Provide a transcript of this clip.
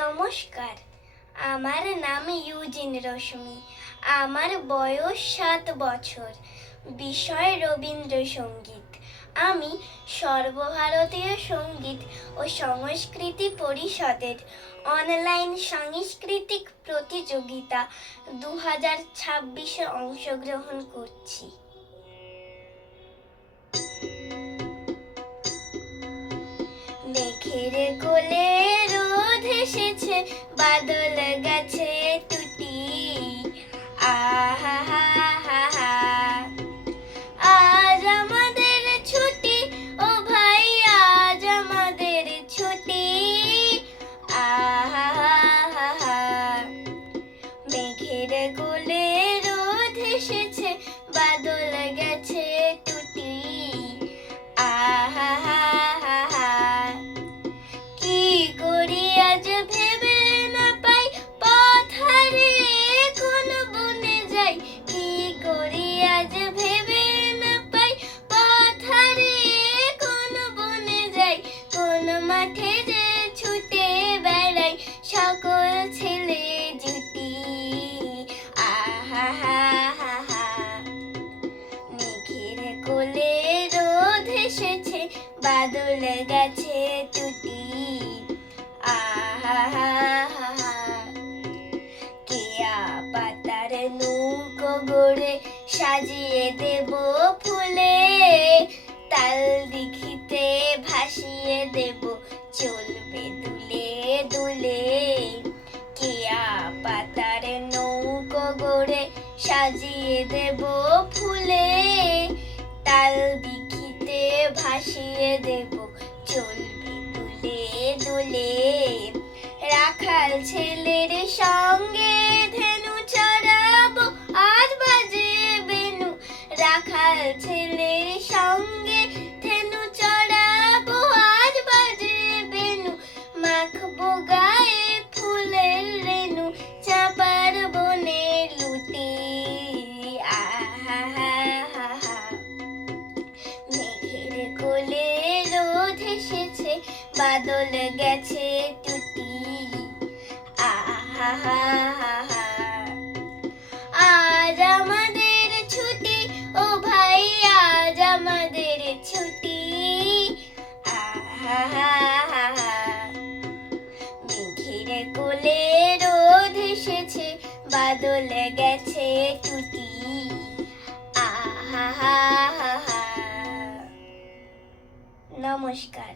নমস্কার, আমার নাম ইউজিন রশ্মি। আমার বয়স 7 বছর। বিষয় রবীন্দ্রসঙ্গীত। আমি সর্বভারতীয় সঙ্গীত ও সংস্কৃতি পরিষদের অনলাইন সাংস্কৃতিক প্রতিযোগিতা 2026-এ অংশগ্রহণ করছি। মেঘের কোলে রোদ এসেছে, বাদল গাছে টুটি। আহা হা হা হা, আজ আমাদের ছুটি, ও ভাই আজ আমাদের ছুটি। আহা হা হা হা, মেঘের কোলে রোদ এসেছে, বাদল গেছে টুটি। আহা হা হা হা, কি করি আজ ভেবে না পাই, পথ হারিয়ে কোন বনে যাই। কি করি আজ ভেবে না পাই, পথ হারিয়ে কোন বনে যাই। কোন মাঠে যে ছুটে বেড়াই, সকল ছেলে জুটি। আহা হা হা হা, মেঘের কোলে রোদ এসেছে, বাদল গেছে টুটি। আহা হা হা হা, কেয়া পাতার নৌকো গড়ে সাজিয়ে দেব ফুলে। তাল দিঘিতে ভাসিয়ে দেব, চলবে দুলে দুলে। কেয়া পাতার নৌকো গড়ে সাজিয়ে দেব ফুলে। তাল দিঘিতে ভাসিয়ে দেব, চলবে দুলে দুলে। রাখাল ছেলের সঙ্গে ধেনু চড়াবো, আজ বাজে বেনু। রাখাল ছেলের সঙ্গে ধেনু চড়াবো, আজ বাজে বেনু। মাখবো গায়ে ফুলের রেণু, চাপার বনে লুটি। আহা হা হা হা, মেঘের কোলে রোদ এসেছে, বাদল গেছে টুটি। আহা হা হা হা, আজ আমাদের ছুটি, ও ভাই আজ আমাদের ছুটি। আহা হা হা হা, মেঘের কোলে রোদ এসেছে, বাদল গেছে টুটি। আহা হা হা হা। নমস্কার।